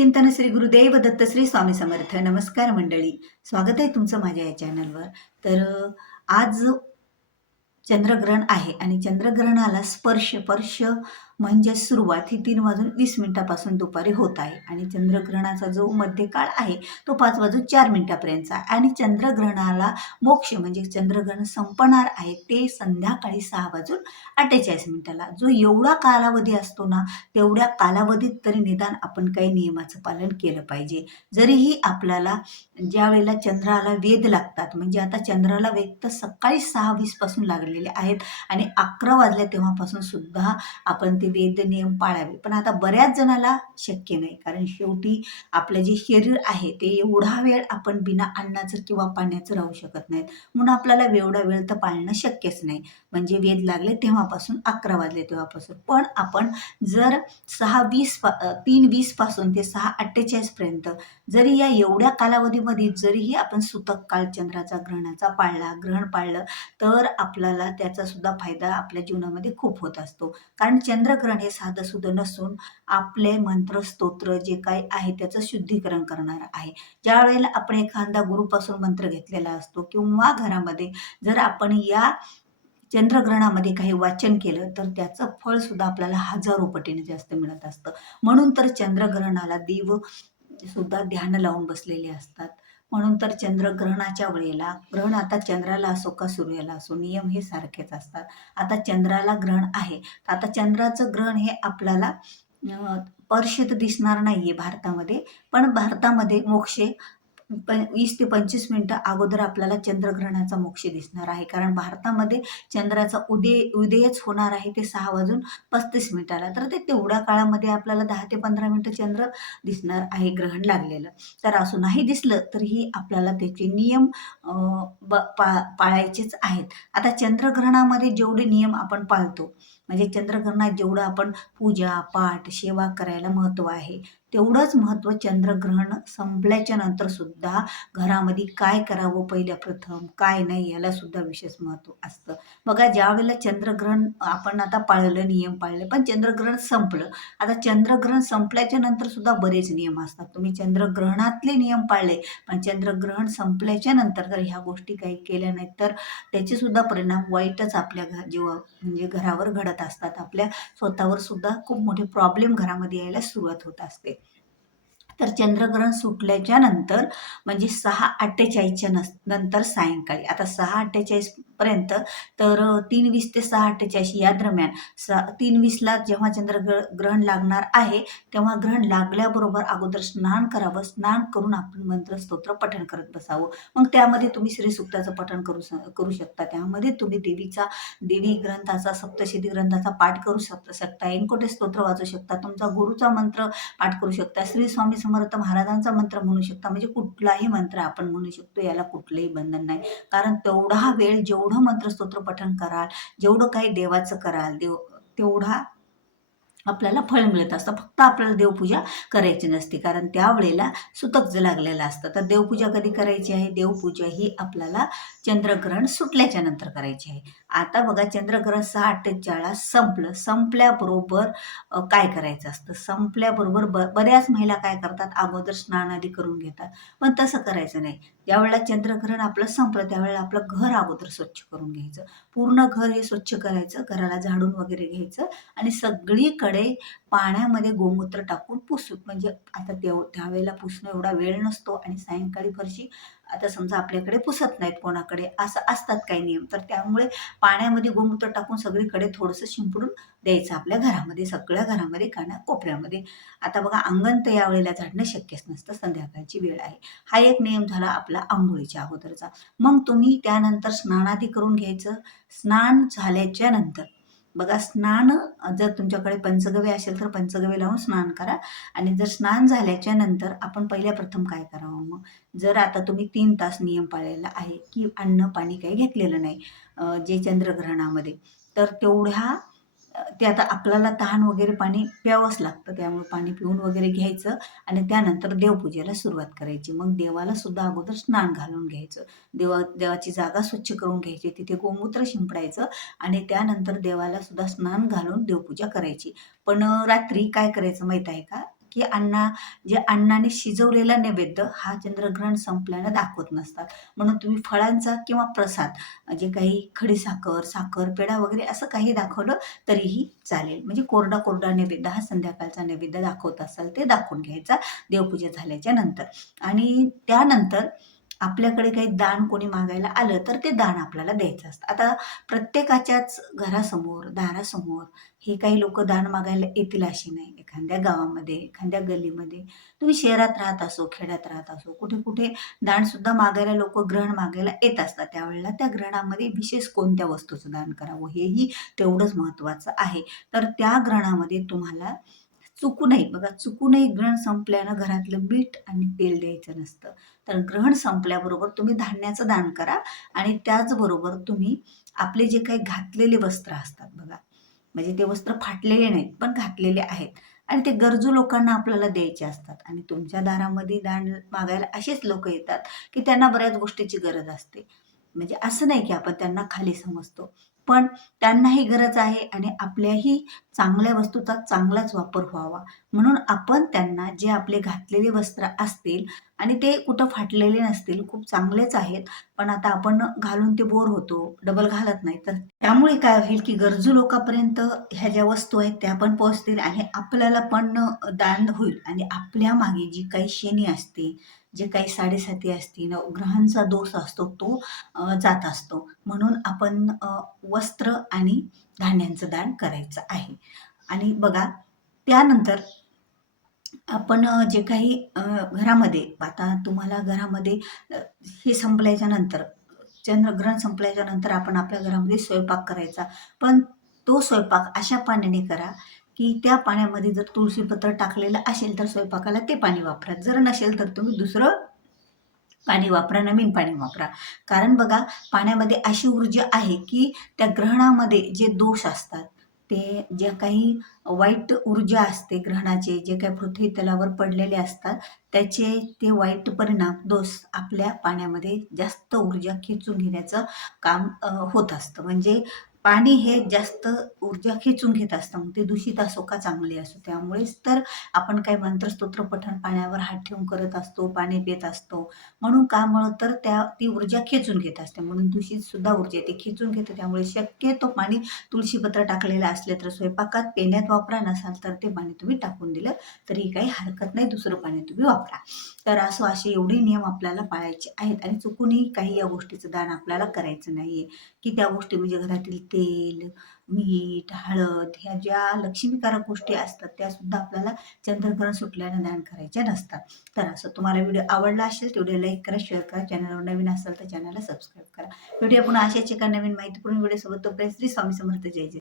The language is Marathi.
चिंतन श्री गुरुदेव दत्त श्री स्वामी समर्थ. नमस्कार मंडळी, स्वागत आहे तुमचं माझ्या या चॅनलवर. तर आज चंद्रग्रहण आहे आणि चंद्रग्रहणाला स्पर्श म्हणजे सुरुवात ही 3:20 दुपारी होत आहे आणि चंद्रग्रहणाचा जो मध्यकाळ आहे तो 5:04 आणि चंद्रग्रहणाला मोक्ष म्हणजे चंद्रग्रहण संपणार आहे ते संध्याकाळी 6:48 जो एवढा कालावधी असतो ना, तेवढ्या कालावधीत तरी निदान आपण काही नियमाचं पालन केलं पाहिजे. जरीही आपल्याला ज्या वेळेला चंद्राला वेध लागतात, म्हणजे आता चंद्राला वेध तर सकाळी 6:20 पासून लागलेले आहेत आणि 11 वाजले तेव्हापासून सुद्धा आपण ते वेद नियम पाळावे. पण आता बऱ्याच जणाला शक्य नाही, कारण शेवटी आपलं जे शरीर आहे ते एवढा वेळ आपण बिना अन्नाचं किंवा पाण्याचं राहू शकत नाहीत, म्हणून आपल्याला एवढा वेळ तर पाळणं शक्यच नाही. म्हणजे वेध लागले तेव्हापासून 11 वाजले तेव्हापासून. पण आपण जर 3:20 पासून ते 6:48 पर्यंत जरी या एवढ्या कालावधीमध्ये जरीही आपण सुतक काळ चंद्राचा ग्रहण पाळलं तर आपल्याला त्याचा सुद्धा फायदा आपल्या जीवनामध्ये खूप होत असतो. कारण चंद्रग्रहण हे साधं सुद्धा नसून आपले मंत्र स्तोत्र जे काही आहे त्याचं शुद्धीकरण करणार आहे. ज्या वेळेला आपण एखादा गुरुपासून मंत्र घेतलेला असतो किंवा घरामध्ये जर आपण या चंद्रग्रहणामध्ये काही वाचन केलं तर त्याचं फळ सुद्धा आपल्याला हजारो पटीने जास्त मिळत असतं. म्हणून तर चंद्रग्रहणाला देव सुद्धा ध्यान लावून बसलेले असतात. म्हणून तर चंद्रग्रहणाच्या वेळेला ग्रहण आता चंद्राला असो का सूर्याला असो, नियम हे सारखेच असतात. आता चंद्राला ग्रहण आहे, आता चंद्राचं ग्रहण हे आपल्याला स्पर्श तर दिसणार नाहीये भारतामध्ये, पण भारतामध्ये मोक्षे 20 ते 25 मिनिटं अगोदर आपल्याला चंद्रग्रहणाचा मोक्ष दिसणार आहे. कारण भारतामध्ये चंद्राचा उदयच होणार आहे ते 6:35 तर ते तेवढ्या काळामध्ये आपल्याला 10 ते 15 मिनिटं चंद्र दिसणार आहे ग्रहण लागलेलं. तर असं नाही दिसलं तरीही आपल्याला त्याचे नियम पाळायचेच आहेत. आता चंद्रग्रहणामध्ये जेवढे नियम आपण पाळतो, म्हणजे चंद्रग्रहणात जेवढं आपण पूजा पाठ सेवा करायला महत्त्व आहे, तेवढंच महत्त्व चंद्रग्रहण संपल्याच्या नंतर सुद्धा घरामध्ये काय करावं पहिल्या प्रथम, काय नाही याला सुद्धा विशेष महत्त्व असतं. बघा, ज्या वेळेला चंद्रग्रहण आपण आता पाळलं, नियम पाळले, पण चंद्रग्रहण संपलं. आता चंद्रग्रहण संपल्याच्या नंतर सुद्धा बरेच नियम असतात. तुम्ही चंद्रग्रहणातले नियम पाळले, पण चंद्रग्रहण संपल्याच्या नंतर जर ह्या गोष्टी काही केल्या नाहीत तर त्याचे सुद्धा परिणाम वाईटच आपल्या म्हणजे घरावर घडत असतात. आपल्या स्वतःवर सुद्धा खूप मोठे प्रॉब्लेम घरामध्ये यायला सुरुवात होत असते. तर चंद्रग्रहण सुटल्याच्या नंतर म्हणजे 6:48च्या नंतर सायंकाळी, आता 6:48 पर्यंत तर 3:20 ते 6:48 या दरम्यान 3:20ला जेव्हा ग्रहण लागणार आहे तेव्हा ग्रहण लागल्याबरोबर अगोदर स्नान करावं. स्नान करून आपण मंत्रस्तोत्र पठण करत बसावं. मग त्यामध्ये तुम्ही श्रीसूक्ताचं पठण करू शकता. त्यामध्ये तुम्ही देवी ग्रंथाचा, सप्तशती ग्रंथाचा पाठ करू शकता. एनकोटे स्तोत्र वाचू शकता. तुमचा गुरुचा मंत्र पाठ करू शकता. श्री स्वामी समर्थ महाराजांचा मंत्र म्हणू शकता. म्हणजे कुठलाही मंत्र आपण म्हणू शकतो, याला कुठलंही बंधन नाही. कारण तेवढा वेळ जेवढं मंत्रस्तोत्र पठण कराल, जेवढं काही देवाचं कराल, तेवढा आपल्याला फळ मिळत असतं. फक्त आपल्याला देवपूजा करायची नसते, कारण त्यावेळेला सुतक लागलेलं असतं. तर देवपूजा कधी करायची आहे? देवपूजा ही आपल्याला चंद्रग्रहण सुटल्याच्या नंतर करायची आहे. आता बघा, चंद्रग्रहण 6:48 संपलं. संपल्याबरोबर काय करायचं असतं? संपल्याबरोबर बऱ्याच महिला काय करतात, अगोदर स्नान आधी करून घेतात. पण तसं करायचं नाही. ज्यावेळेला चंद्रग्रहण आपलं संपलं त्यावेळेला आपलं घर अगोदर स्वच्छ करून घ्यायचं. पूर्ण घर हे स्वच्छ करायचं, घराला झाडून वगैरे घ्यायचं आणि सगळीकडे पाण्यामध्ये गोमूत्र टाकून पुसू. म्हणजे आता त्यावेळेला पुसणं एवढा वेळ नसतो आणि सायंकाळी फरशी आता समजा आपल्याकडे पुसत नाहीत कोणाकडे, असं असतात काही नियम, तर त्यामुळे पाण्यामध्ये गोमूत्र टाकून सगळीकडे थोडंसं शिंपडून द्यायचं आपल्या घरामध्ये, सगळ्या घरामध्ये, कोपऱ्यामध्ये. आता बघा, अंगण तर यावेळेला झाडणं शक्यच नसतं, संध्याकाळची वेळ आहे. हा एक नियम झाला आपला आंघोळीच्या अगोदरचा. मग तुम्ही त्यानंतर स्नानादी करून घ्यायचं. स्नान झाल्याच्या नंतर बघा, स्नान जर तुमच्याकडे पंचगव्य असेल तर पंचगव्य लावून स्नान करा. आणि जर स्नान झाल्याच्या नंतर आपण पहिल्या प्रथम काय करावं? मग जर आता तुम्ही 3 तास नियम पाळलेला आहे की अन्न पाणी काही घेतलेलं नाही जे चंद्रग्रहणामध्ये, तर ते आता आपल्याला तहान वगैरे पाणी प्यावंच लागतं, त्यामुळे पाणी पिऊन वगैरे घ्यायचं आणि त्यानंतर देवपूजेला सुरुवात करायची. मग देवाला सुद्धा अगोदर स्नान घालून घ्यायचं. देवाची जागा स्वच्छ करून घ्यायची, तिथे गोमूत्र शिंपडायचं आणि त्यानंतर देवाला सुद्धा स्नान घालून देवपूजा करायची. पण रात्री काय करायचं माहीत आहे का? की जे अन्नाने शिजवलेला नैवेद्य हा चंद्रग्रहण संपल्यानं दाखवत नसतात. म्हणून तुम्ही फळांचा किंवा प्रसाद जे काही खडीसाखर, साखर, पेढा वगैरे असं काही दाखवलं तरीही चालेल. म्हणजे कोरडा नैवेद्य हा संध्याकाळचा नैवेद्य दाखवत असाल ते दाखवून घ्यायचा देवपूजा झाल्याच्या नंतर. आणि त्यानंतर आपल्याकडे काही दान कोणी मागायला आलं तर ते दान आपल्याला द्यायचं असतं. आता प्रत्येकाच्याच घरासमोर, दारासमोर हे काही लोकं दान मागायला येतील अशी नाही. एखाद्या गावामध्ये, एखाद्या गल्लीमध्ये, तुम्ही शहरात राहत असो, खेड्यात राहत असो, कुठे-कुठे दानसुद्धा मागायला लोकं ग्रहण मागायला येत असतात. त्यावेळेला त्या ग्रहणामध्ये विशेष कोणत्या वस्तूचं दान करावं हेही तेवढंच महत्त्वाचं आहे. तर त्या ग्रहणामध्ये तुम्हाला चुकूनही बघा, चुकूनही ग्रहण संपल्यानं घरातलं मीठ आणि तेल द्यायचं नसतं. तर ग्रहण संपल्याबरोबर तुम्ही धान्याचं दान करा आणि त्याचबरोबर तुम्ही आपले जे काही घातलेले वस्त्र असतात बघा, म्हणजे ते वस्त्र फाटलेले नाहीत, पण घातलेले आहेत आणि ते गरजू लोकांना आपल्याला द्यायचे असतात आणि तुमच्या दारामध्ये दान मागायला असेच लोकं येतात, की त्यांना बऱ्याच गोष्टीची गरज असते. म्हणजे असं नाही की आपण त्यांना खाली समजतो, पण त्यांनाही गरज आहे आणि आपल्याही चांगल्या वस्तूचा चांगलाच वापर व्हावा. म्हणून आपण त्यांना जे आपले घातलेले वस्त्र असतील आणि ते कुठं फाटलेले नसतील, खूप चांगलेच आहेत, पण आता आपण घालून ते बोर होतो, डबल घालत नाही. तर त्यामुळे काय होईल, की गरजू लोकांपर्यंत ह्या ज्या वस्तू आहेत त्या पण पोहोचतील आणि आपल्याला पण दान होईल आणि आपल्या मागे जी काही शनी असते, जे काही साडेसाती असते, नवग्रहांचा दोष असतो तो जात असतो. म्हणून आपण वस्त्र आणि धान्यांचं दान करायचं आहे. आणि बघा त्यानंतर आपण जे काही घरामध्ये आता तुम्हाला घरामध्ये अ, हे संपल्याच्या नंतर चंद्रग्रहण संपल्याच्या नंतर आपण आपल्या घरामध्ये स्वयंपाक करायचा. पण तो स्वयंपाक अशा पाण्याने करा, की त्या पाण्यामध्ये जर तुळशीपत्र टाकलेलं असेल तर स्वयंपाकाला ते पाणी वापरा. जर नसेल तर तुम्ही दुसरं पाणी वापरा, नवीन पाणी वापरा. कारण बघा पाण्यामध्ये अशी ऊर्जा आहे, की त्या ग्रहणामध्ये जे दोष असतात, ते ज्या काही वाईट ऊर्जा असते ग्रहणाचे, जे काही पृथ्वी तलावर पडलेले असतात, त्याचे ते वाईट परिणाम, दोष आपल्या पाण्यामध्ये जास्त ऊर्जा खेचून घेण्याचं काम होत असतं. म्हणजे पाणी हे जास्त ऊर्जा खेचून घेत असतं. मग ते दूषित असो का चांगले असो. त्यामुळेच तर आपण काही मंत्रस्तोत्र पठण पाण्यावर हात ठेवून करत असतो, पाणी पित असतो. म्हणून का म्हणून तर ती ऊर्जा खेचून घेत असते. म्हणून दूषित सुद्धा ऊर्जा ती खेचून घेते. त्यामुळे शक्यतो पाणी तुळशीपत्र टाकलेलं असले तर स्वयंपाकात, पिण्यात वापरा. नसाल तर ते पाणी तुम्ही टाकून दिलं तरी काही हरकत नाही. दुसरं पाणी तुम्ही वापरा. तर असे एवढे नियम आपल्याला पाळायचे आहेत आणि चुकूनही काही या गोष्टीचं दान आपल्याला करायचं नाहीये, की त्या गोष्टी म्हणजे घरातील तेल, मीठ, हळद ह्या ज्या लक्ष्मीकारक गोष्टी असतात त्यासुद्धा आपल्याला चंद्रग्रहण सुटल्यानं दान करायच्या नसतात. तर असं तुम्हाला व्हिडिओ आवडला असेल तर व्हिडिओ लाईक करा, शेअर करा. चॅनलवर नवीन असाल तर चॅनलला सबस्क्राईब करा. व्हिडिओ पुन्हा अशाच एका नवीन माहितीपूर्ण व्हिडिओसोबत तोपर्यंत श्री स्वामी समर्थ. जय जय.